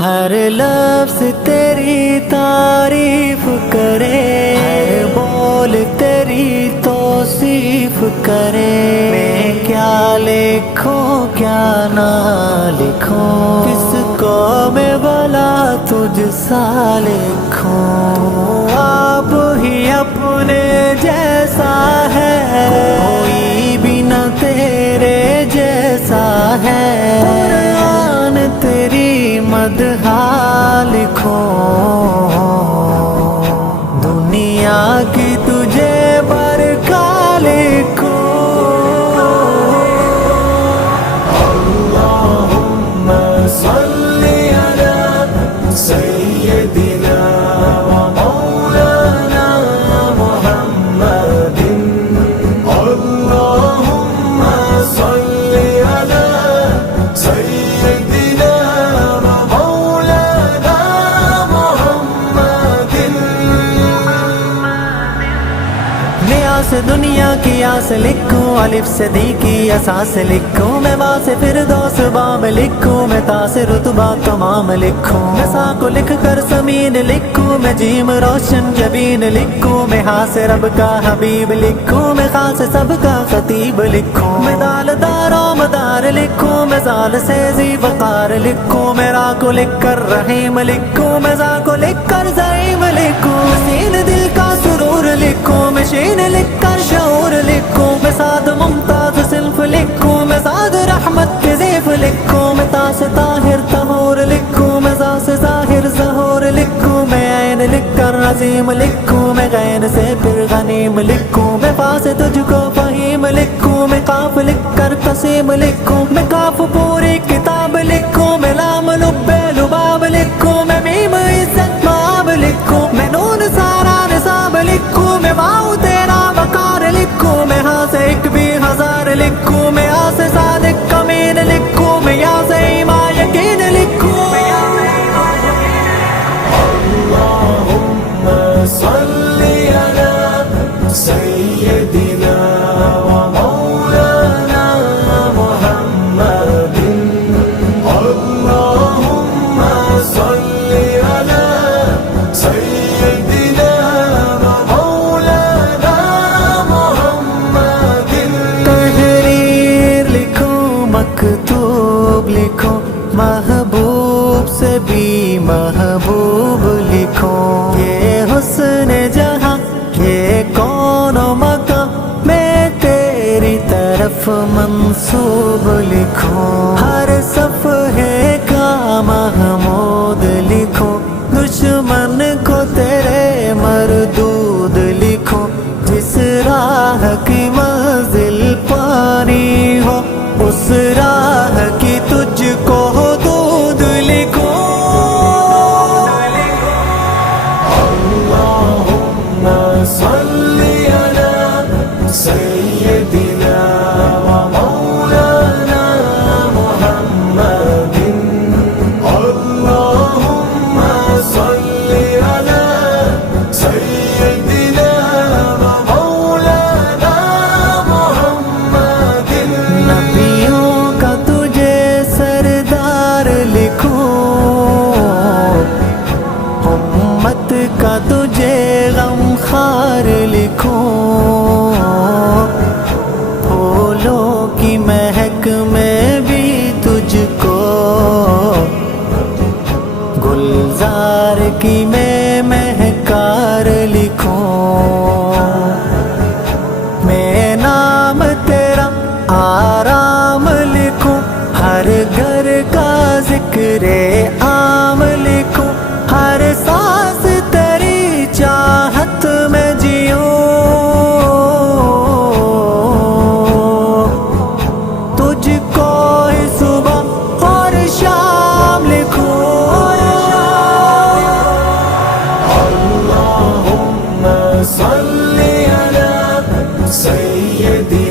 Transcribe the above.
ہر لفظ تیری تعریف کرے، ہر بول تیری توصیف کرے۔ میں کیا لکھوں کیا نہ لکھوں، کس کو میں بلا تجھ سا لکھوں۔ آپ ہی اپنے جیسا ہے، کوئی بھی نہ تیرے جیسا ہے۔ قرآن تیری مدح لکھوں، دنیا کی تجھے برکات لکھوں۔ اللہم صلی علی سیدنا و مولانا محمد۔ اللہم صلی علی سیدنا سے دنیا کی آس لکھوں، الف سے دی کی اساس لکھوں۔ میں با سے فردوس باب لکھوں، میں تا سے رتبہ تمام لکھوں۔ میں سا کو لکھ کر زمین لکھوں، میں جیم روشن جبین لکھوں۔ میں ہا سے رب کا حبیب لکھوں، میں خا سے سب کا خطیب لکھوں۔ میں دال دار و مدار لکھوں، میں زال سے ذی وقار لکھوں۔ میں را کو لکھ کر رحیم لکھوں، میں زا کو لکھ کر زعیم لکھوں۔ سین دل کا سرور لکھوں، میں شین لکھ کر شعور لکھوں۔ میں سعد ممتاز صنف لکھوں، میں سعد رحمت کے ضیف لکھوں۔ میں تا سے طاہر طہور لکھوں، میں زا سے ظاہر ظہور لکھوں۔ میں عین لکھ کر عظیم لکھوں، میں غین سے پھر غنیم لکھوں۔ میں فا سے تجھ کو فہیم لکھوں، میں قاف لکھ کر قسیم لکھوں۔ میں کاف پوری کتاب لکھوں، میں لام لب لباب لکھوں۔ میں میم عزت مآب لکھوں، میں نون سارا نصاب لکھوں۔ میں واؤ تیرا وقار لکھوں، میں ہاں سے ایک بھی ہزار لکھوں۔ میں آ سے صادق امین لکھوں، میں یا سے ایمان یقین لکھوں۔ اللہم صلی علی سیدنا و مولانا محمد۔ اللہم صلی علی سیدنا و مولانا محمد۔ تحریر لکھوں مکتوب لکھوں، محبوب سے بھی محبوب لکھوں۔ یہ حسن جہاں یہ کون و مکان، میں تیری طرف منسوب لکھوں۔ ہر صفحے کا محمود لکھوں، دشمن کو تیرے مردود لکھوں۔ جس راہ کی منزل پانی ہو، اس راہ کی تجھ کو حدود لکھوں۔ اللہم صلی علی سیدنا و مولانا محمد۔ اللہم صلی علی سیدنا و مولانا محمد۔ نبیوں کا تجھے سردار لکھوں، امت کا تجھے غمخوار لکھوں۔ سیدی